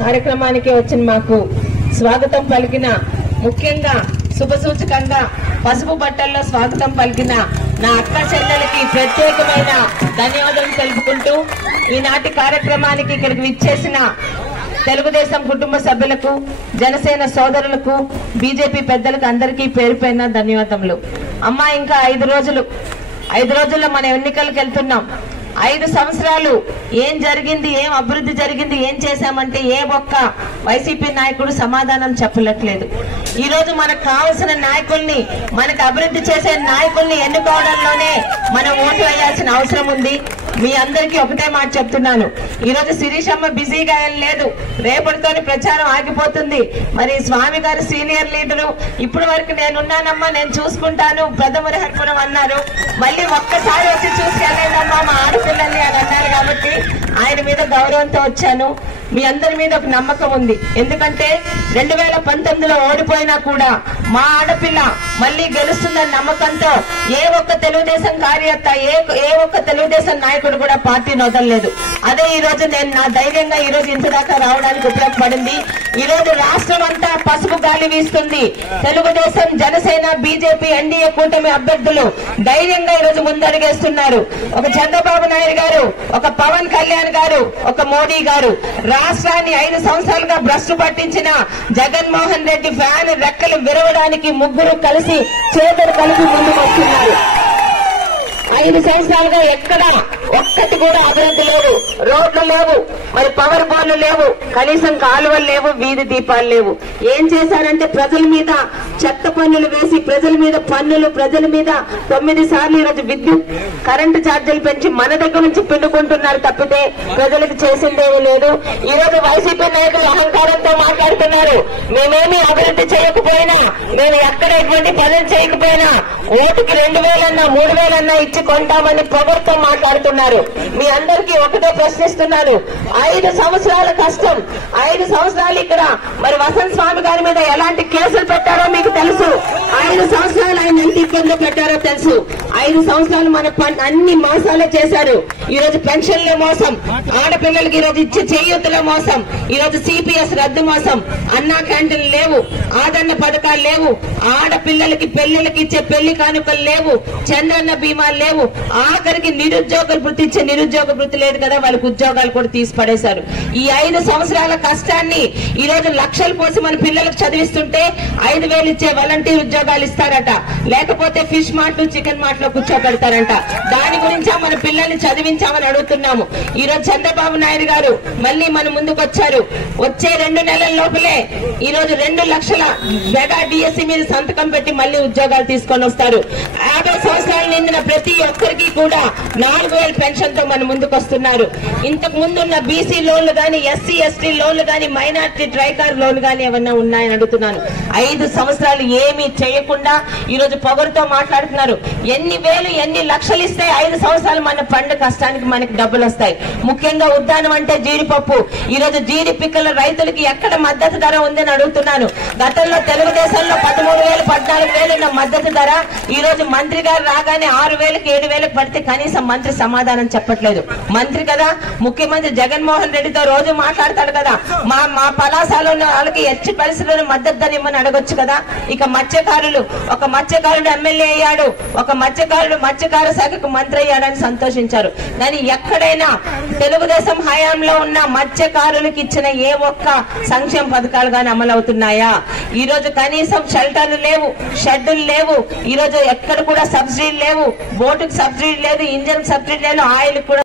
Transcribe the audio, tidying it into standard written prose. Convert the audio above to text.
కార్యక్రమానికి వచ్చిన మాకు స్వాగతం పలికిన, ముఖ్యంగా శుభసూచకంగా పసుపు బట్టల్లో స్వాగతం పలికిన నా అక్క చెల్లెలకి ప్రత్యేకమైన ధన్యవాదాలు తెలుపుకుంటూ, ఈనాటి కార్యక్రమానికి ఇక్కడికి విచ్చేసిన తెలుగుదేశం కుటుంబ సభ్యులకు, జనసేన సోదరులకు, బీజేపీ పెద్దలకు అందరికీ పేరు పైన ధన్యవాదములు. అమ్మా, ఇంకా 5 రోజుల్లో మన ఎన్నికలకు వెళ్తున్నాం. 5 సంవత్సరాలు ఏం జరిగింది, ఏం అభివృద్ధి జరిగింది, ఏం చేశామంటే ఏ ఒక్క వైసీపీ నాయకుడు సమాధానం చెప్పట్లేదు. ఈ రోజు మనకు కావాల్సిన నాయకుల్ని, మనకు అభివృద్ధి చేసే నాయకుల్ని ఎన్నుకోవడంలోనే మనం ఓటు వేయాల్సిన అవసరం ఉంది. మీ అందరికీ ఒకటే మాట చెప్తున్నాను, ఈ రోజు శిరీషమ్మ బిజీగా ఏం లేదు, రేపటితోని ప్రచారం ఆగిపోతుంది. మరి స్వామి గారు సీనియర్ లీడరు, ఇప్పటి వరకు నేనున్నానమ్మా, నేను చూసుకుంటాను, ప్రథమ హర్పురం అన్నారు. మళ్ళీ ఒక్కసారి వచ్చి చూసుకెళ్లేదమ్మా మా ఆడపిల్లల్ని అని అన్నారు. కాబట్టి ఆయన మీద గౌరవంతో వచ్చాను. మీ అందరి మీద ఒక నమ్మకం ఉంది. ఎందుకంటే 2019లో ఓడిపోయినా కూడా మా ఆడపిల్ల మళ్ళీ గెలుస్తుందన్న నమ్మకంతో ఏ ఒక్క తెలుగుదేశం కార్యకర్త, ఏ ఒక్క తెలుగుదేశం నాయకుడు కూడా పార్టీని వదలలేదు. అదే ఈ రోజు నేను నా ధైర్యంగా ఈ రోజు ఇంతదాకా రావడానికి ఉపయోగపడింది. ఈ రోజు రాష్ట్రం అంతా పసుపు గాలి వీస్తుంది. తెలుగుదేశం, జనసేన, బీజేపీ, ఎన్డీఏ కూటమి అభ్యర్థులు ధైర్యంగా ఈ రోజు ముందడుగేస్తున్నారు. ఒక చంద్రబాబు నాయుడు గారు, ఒక పవన్ కళ్యాణ్ గారు, ఒక మోడీ గారు, రాష్ట్రాన్ని 5 సంవత్సరాలుగా భ్రష్టు పట్టించిన జగన్మోహన్ రెడ్డి ఫ్యాన్ రెక్కలు విరవడానికి ముగ్గురు కలిసి చేతులు కలిపి ముందుకు వస్తున్నారు. 5 సంవత్సరాలుగా ఎక్కడ ఒక్కటి కూడా అభివృద్ధి లేదు. రోడ్లు లేవు, మరి పవర్ బోర్లు లేవు, కనీసం కాలువలు లేవు, వీధి దీపాలు లేవు. ఏం చేశారంటే ప్రజల మీద చెత్త పన్నులు వేసి, ప్రజల మీద పన్నులు, ప్రజల మీద 9 సార్లు ఈరోజు విద్యుత్ కరెంటు ఛార్జీలు పెంచి మన దగ్గర నుంచి పిండుకుంటున్నారు తప్పితే ప్రజలకు చేసిందేమీ లేదు. ఈ రోజు వైసీపీ నాయకులు అహంకారంతో మాట్లాడుతున్నారు. మేమేమీ అభివృద్ధి చేయకపోయినా, మేము ఎక్కడ ఎటువంటి పనులు చేయకపోయినా ఓటుకి 2,000 అన్నా 3,000 అన్నా ఇచ్చి కొంటామని పొగర్తో మాట్లాడుతున్నారు. మీ అందరికీ ఒకటే ప్రశ్నిస్తున్నాను, 5 సంవత్సరాల కష్టం, 5 సంవత్సరాలు ఇక్కడ మరి వసంత్ స్వామి గారి మీద ఎలాంటి కేసులు పెట్టారో మీకు తెలుసు. 5 సంవత్సరాలు ఆయన ఎంత ఇబ్బందులు పెట్టారో తెలుసు. 5 సంవత్సరాలు మన అన్ని మోసాలే చేశారు. ఈ రోజు పెన్షన్ల మోసం, ఆడపిల్లలకి ఈ రోజు ఇచ్చే చేయూతల మోసం, ఈ రోజు సిపిఎస్ రద్దు మోసం, అన్నా క్యాంటీన్లు లేవు, ఆదరణ పథకాలు లేవు, ఆడపిల్లలకి పెళ్లిళ్ళకి ఇచ్చే పెళ్లి కానుకలు లేవు, చంద్రన్న బీమాలు లేవు, ఆఖరికి నిరుద్యోగ వృత్తి ఇచ్చే నిరుద్యోగ వృత్తి లేదు కదా, వాళ్ళకి ఉద్యోగాలు కూడా తీసి పడేశారు. ఈ 5 సంవత్సరాల కష్టాన్ని ఈ రోజు లక్షలు పోసి మన పిల్లలకు చదివిస్తుంటే 5,000 ఇచ్చే వాలంటీర్ ఉద్యోగాలు ఇస్తారట, లేకపోతే ఫిష్ మార్ట్, చికెన్ మార్ట్ లో కూర్చోబెడతారంట. దాని గురించి మన పిల్లల్ని చదివించామని అడుగుతున్నాము. ఈ రోజు చంద్రబాబు నాయుడు గారు మళ్ళీ మన ముందుకు వచ్చారు. వచ్చే 2 నెలల లోపలే ఈ రోజు 2 లక్షల మెగా డిఎస్సీ మీద సంతకం పెట్టి మళ్ళీ ఉద్యోగాలు తీసుకొని వస్తారు. 50 సంవత్సరాలు నిండిన ప్రతి ఒక్కరికి కూడా 4,000 పెన్షన్ తో మన ముందుకు వస్తున్నారు. ఇంతకు ముందున్న బీసీ లోన్లు గాని, ఎస్సీ ఎస్టీ లోన్లు గాని, మైనార్టీ ట్రైకార్ లోన్ గాని ఏమన్నా ఉన్నాయని అడుగుతున్నాను. 5 సంవత్సరాలు ఏమీ చేయకుండా ఈ రోజు పొగరుతో మాట్లాడుతున్నారు. ఎన్ని వేలు, ఎన్ని లక్షలు ఇస్తే 5 సంవత్సరాలు మన పంట కష్టానికి మనకి డబ్బులు వస్తాయి. ముఖ్యంగా ఉద్యానం అంటే జీడిపప్పు. ఈ రోజు జీడి పిక్కల రైతులకి ఎక్కడ మద్దతు ధర ఉందని అడుగుతున్నాను. గతంలో తెలుగుదేశంలో 13,000, 14,000 ఉన్న మద్దతు ధర ఈ రోజు మంత్రి గారు రాగానే 6,000కి 7,000కి పడితే కనీసం మంత్రి సమాధానం చెప్పట్లేదు. మంత్రి కదా, ముఖ్యమంత్రి జగన్మోహన్ రెడ్డితో రోజు మాట్లాడతాడు కదా, మా పలాసాలో ఉన్న వాళ్ళకి ఎట్టి పరిస్థితుల్లో మద్దతు ధర ఇమ్మని అడగొచ్చు కదా. ఇక మత్స్యకారులు, ఒక మత్స్యకారుడు ఎమ్మెల్యే అయ్యాడు, ఒక మత్స్యకార శాఖకు మంత్రి అయ్యాడని సంతోషించారు. కానీ ఎక్కడైనా తెలుగుదేశం హయాంలో ఉన్న మత్స్యకారులకు ఇచ్చిన ఏ ఒక్క సంక్షేమ పథకాలు గాని అమలు అవుతున్నాయా? ఈ రోజు కనీసం షెల్టర్లు లేవు, షెడ్యూల్ లేవు, ఈ రోజు ఎక్కడ కూడా సబ్సిడీలు లేవు, బోటుకు సబ్సిడీ లేదు, ఇంజన్ సబ్సిడీ లేదు, ఆయిల్ కూడా